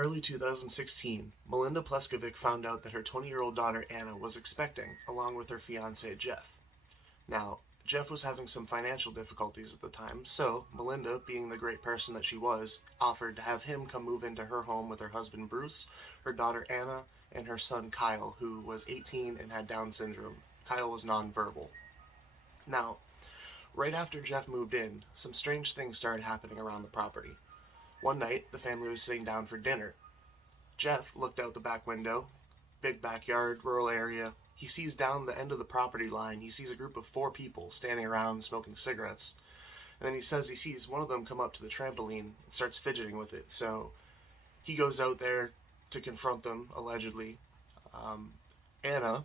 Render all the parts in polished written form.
early 2016, Melinda Pleskovic found out that her 20-year-old daughter Anna was expecting, along with her fiancé Jeff. Now, Jeff was having some financial difficulties at the time, so Melinda, being the great person that she was, offered to have him come move into her home with her husband Bruce, her daughter Anna, and her son Kyle, who was 18 and had Down syndrome. Kyle was nonverbal. Now, right after Jeff moved in, some strange things started happening around the property. One night, the family was sitting down for dinner. Jeff looked out the back window, big backyard, rural area. He sees down the end of the property line, he sees a group of 4 people standing around smoking cigarettes. And then he says he sees one of them come up to the trampoline and starts fidgeting with it. So he goes out there to confront them, allegedly. Anna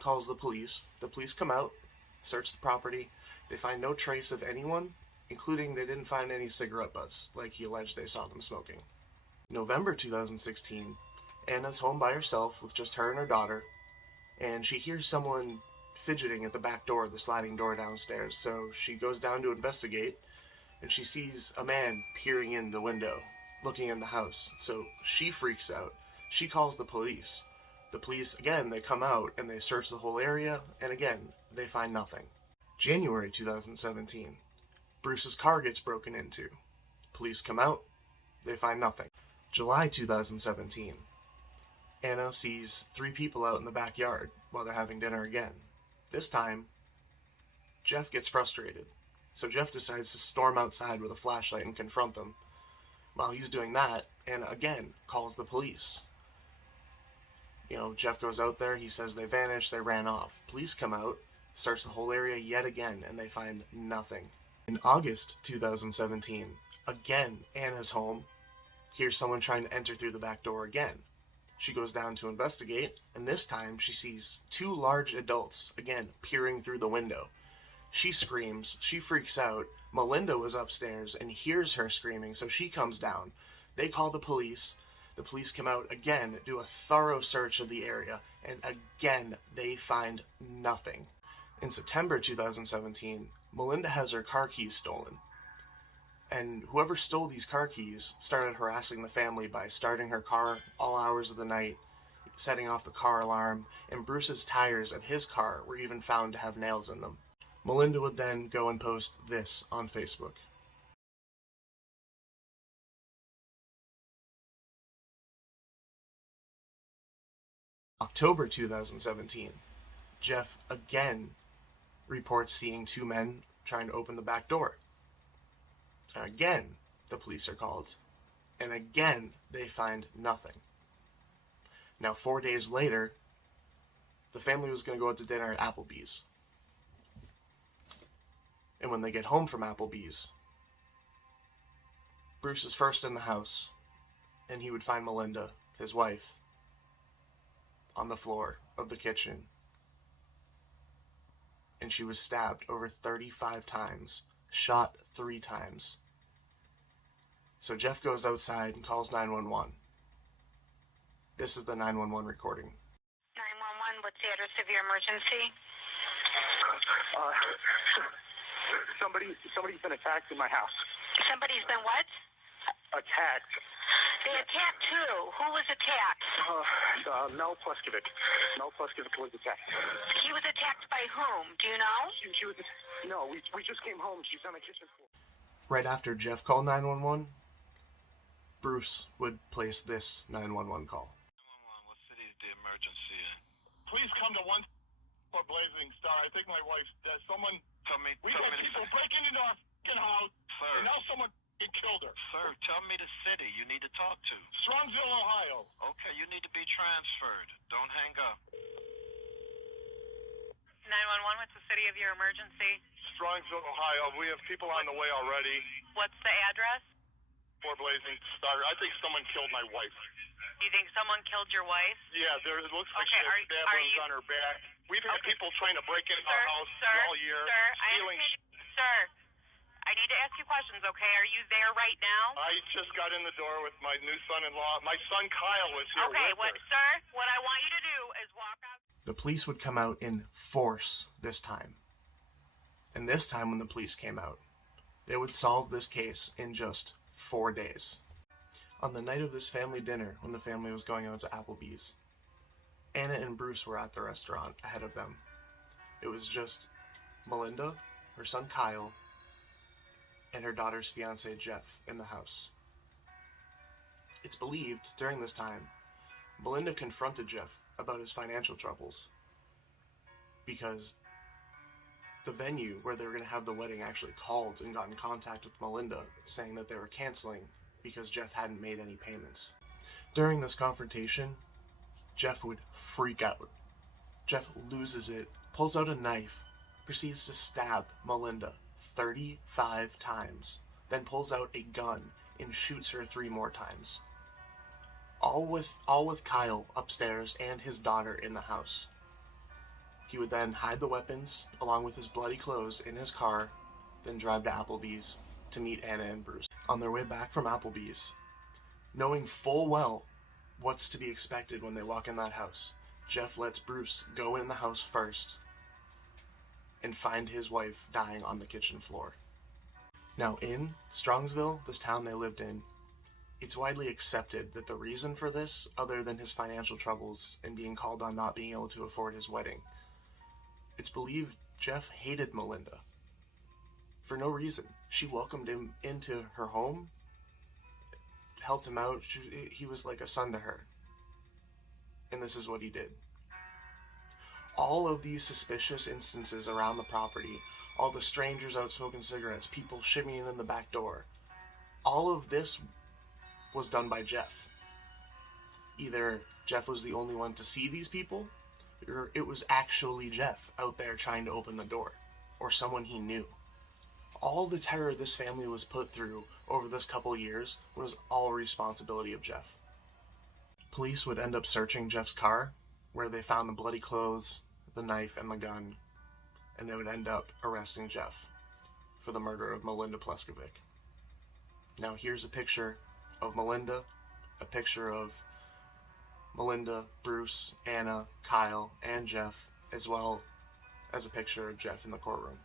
calls the police. The police come out, search the property. They find no trace of anyone, including they didn't find any cigarette butts, like he alleged they saw them smoking. November 2016, Anna's home by herself with just her and her daughter, and she hears someone fidgeting at the back door, the sliding door downstairs. So she goes down to investigate, and she sees a man peering in the window, looking in the house. So she freaks out. She calls the police. The police, again, they come out and they search the whole area, and again, they find nothing. January 2017, Bruce's car gets broken into. Police come out, they find nothing. July 2017, Anna sees 3 people out in the backyard while they're having dinner again. This time, Jeff gets frustrated, so Jeff decides to storm outside with a flashlight and confront them. While he's doing that, Anna again calls the police. Jeff goes out there, he says they vanished, they ran off. Police come out, search the whole area yet again, and they find nothing. In August 2017, again, Anna's home, hears someone trying to enter through the back door again. She goes down to investigate, and this time she sees 2 large adults, again, peering through the window. She screams, she freaks out. Melinda was upstairs and hears her screaming, so she comes down. They call the police. The police come out again, do a thorough search of the area, and again, they find nothing. In September 2017, Melinda has her car keys stolen. And whoever stole these car keys started harassing the family by starting her car all hours of the night, setting off the car alarm, and Bruce's tires of his car were even found to have nails in them. Melinda would then go and post this on Facebook. October 2017, Jeff again reports seeing 2 men trying to open the back door. Again, the police are called, and again, they find nothing. Now, 4 days later, the family was going to go out to dinner at Applebee's. And when they get home from Applebee's, Bruce is first in the house, and he would find Melinda, his wife, on the floor of the kitchen. And she was stabbed over 35 times, shot 3 times. So Jeff goes outside and calls 911. This is the 911 recording. 911, what's the address of your emergency? Somebody's been attacked in my house. Somebody's been what? Attacked. They attacked who? Who was attacked? Mel Pleskovic. Mel Pleskovic was attacked. He was attacked by whom? Do you know? She was. No, we just came home. She's on the kitchen floor. Right after Jeff called 911, Bruce would place this 911 call. 911, what city is the emergency in? Please come to 1 for Blazing Star. I think my wife's dead. Someone, we had people breaking into our fucking house, sir, and now someone killed her. Sir, tell me the city you need to talk to. Strongsville, Ohio. Okay, you need to be transferred. Don't hang up. 911, what's the city of your emergency? Strongsville, Ohio. We have people on the way already. What's the address? For Blazing Star. I think someone killed my wife. You think someone killed your wife? Yeah, it looks like Okay, she has stab wounds on her back. We've had people trying to break into our house all year. Stealing. Sir, I need to ask you questions, okay? Are you there right now? I just got in the door with my new son-in-law. My son Kyle was here with her. Sir, what I want you to do is walk out. The police would come out in force this time. And this time when the police came out, they would solve this case in just 4 days. On the night of this family dinner, when the family was going out to Applebee's, Anna and Bruce were at the restaurant ahead of them. It was just Melinda, her son Kyle, and her daughter's fiancé Jeff in the house. It's believed during this time, Melinda confronted Jeff about his financial troubles because the venue where they were going to have the wedding actually called and got in contact with Melinda saying that they were canceling because Jeff hadn't made any payments. During this confrontation, Jeff would freak out. Jeff loses it, pulls out a knife, proceeds to stab Melinda 35 times, then pulls out a gun and shoots her 3 more times. All with Kyle upstairs and his daughter in the house. He would then hide the weapons along with his bloody clothes in his car, then drive to Applebee's to meet Anna and Bruce. On their way back from Applebee's, knowing full well what's to be expected when they walk in that house, Jeff lets Bruce go in the house first and find his wife dying on the kitchen floor. Now in Strongsville, this town they lived in, it's widely accepted that the reason for this, other than his financial troubles and being called on not being able to afford his wedding, it's believed Jeff hated Melinda. For no reason. She welcomed him into her home, helped him out. He was like a son to her. And this is what he did. All of these suspicious instances around the property, all the strangers out smoking cigarettes, people shimmying in the back door, all of this was done by Jeff. Either Jeff was the only one to see these people, or it was actually Jeff out there trying to open the door, or someone he knew. All the terror this family was put through over this couple years was all responsibility of Jeff. Police would end up searching Jeff's car, where they found the bloody clothes, the knife, and the gun, and they would end up arresting Jeff for the murder of Melinda Pleskovic. Now here's a picture of Melinda, a picture of Melinda, Bruce, Anna, Kyle, and Jeff, as well as a picture of Jeff in the courtroom.